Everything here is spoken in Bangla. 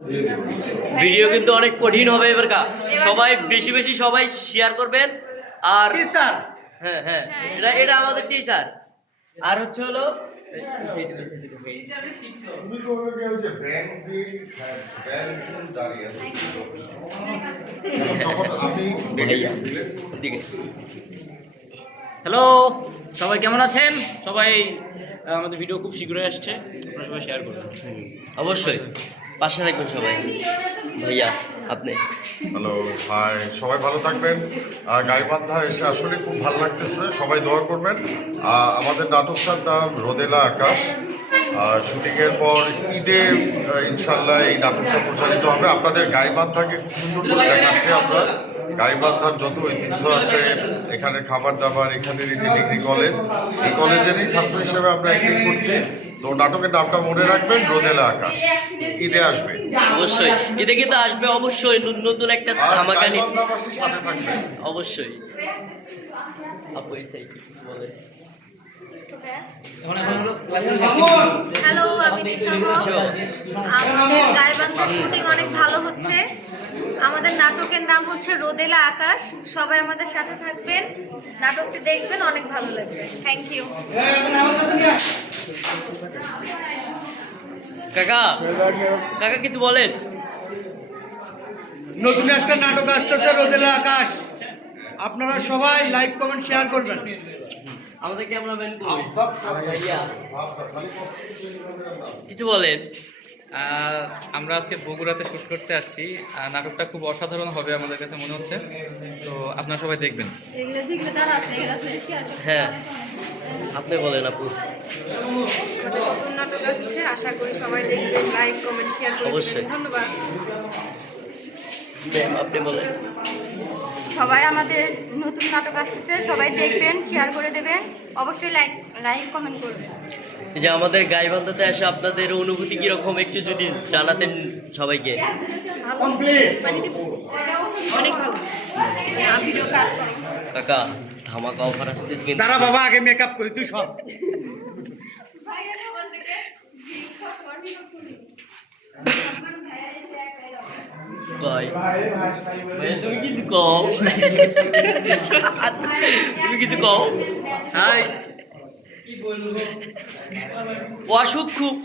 ভিডিও কিন্তু অনেক কঠিন হবে এবার কা সবাই বেশি বেশি সবাই শেয়ার করবেন। আর টিচার। হ্যাঁ হ্যাঁ। এটা এটা আমাদের টিচার। আর হচ্ছে হলো হ্যালো সবাই কেমন আছেন? সবাই আমাদের ভিডিও খুব শীঘ্রই আসছে। আপনারা সবাই শেয়ার করুন। অবশ্যই। পাশে থাকবেন সবাই। ভাইয়া আপনি? হ্যালো হাই সবাই ভালো থাকবেন। গাইবান্ধা এসে আসলে খুব ভালো লাগতেছে। সবাই দোয়া করবেন। আমাদের নাটকটার নাম রোদেলা আকাশ। শুটিংয়ের পর ঈদে ইনশাল্লাহ এই নাটকটা প্রচারিত হবে। আপনাদের গাইবান্ধাকে খুব সুন্দর করে দেখাচ্ছে আমরা। গাইবান্ধার যত ঐতিহ্য আছে এখানের খাবার দাবার এখানের এই যে ডিগ্রি কলেজ এই কলেজেরই ছাত্র হিসেবে আমরা অ্যাক্টিং করছি। তো নাটকের নামটা মনে রাখবেন রোদেলা আকাশ। ঈদে আসবে। অবশ্যই। এটা কিন্তু আসবে অবশ্যই নতুন- নতুন একটা ধামাকানি সাথে থাকবেন অবশ্যই। আপু এই সাইড বলে। হ্যালো আমি নিশা আমাদের গাইবান্ধার শুটিং অনেক ভালো হচ্ছে। আমাদের নাটকের নাম হচ্ছে রোদেলা আকাশ। সবাই আমাদের সাথে থাকবেন। নাটকটি দেখবেন অনেক ভালো লাগবে। থ্যাংক ইউ কাকা কাকা কিছু বলেন। নতুন একটা নাটক আসতেছে রোদেলা আকাশ। আপনারা সবাই লাইক কমেন্ট শেয়ার করবেন। আমাদের ক্যামেরাম্যান কিছু বলেন। আমরা আজকে বগুড়াতে শ্যুট করতে আসছি। নাটকটা খুব অসাধারণ হবে আমাদের কাছে মনে হচ্ছে। তো আপনারা সবাই দেখবেন। হ্যাঁ। আপনি বলেন আপু। আমাদের নতুন নাটক আসছে আশা করি সবাই দেখবেন। লাইক কমেন্ট শেয়ার করে অবশ্যই। ধন্যবাদ। ম্যাম আপনি বলেন। সবাই আমাদের নতুন নাটক আসতেছে সবাই দেখবেন শেয়ার করে দেবেন। অবশ্যই লাইক লাইক কমেন্ট করবেন। যে আমাদের গাইবান্ধাতে এসে আপনাদের অনুভূতি কীরকম একটু যদি জানাতেন সবাইকে। কমপ্লিট অনেক ভালো। ভিডিও কাজ কাকা ধামাকা অফার আসতে দাঁড়া বাবা আগে মেকআপ করি তুই সব। তুমি কিছু কও? তুমি কিছু কও? হাই। অসুখ খুব।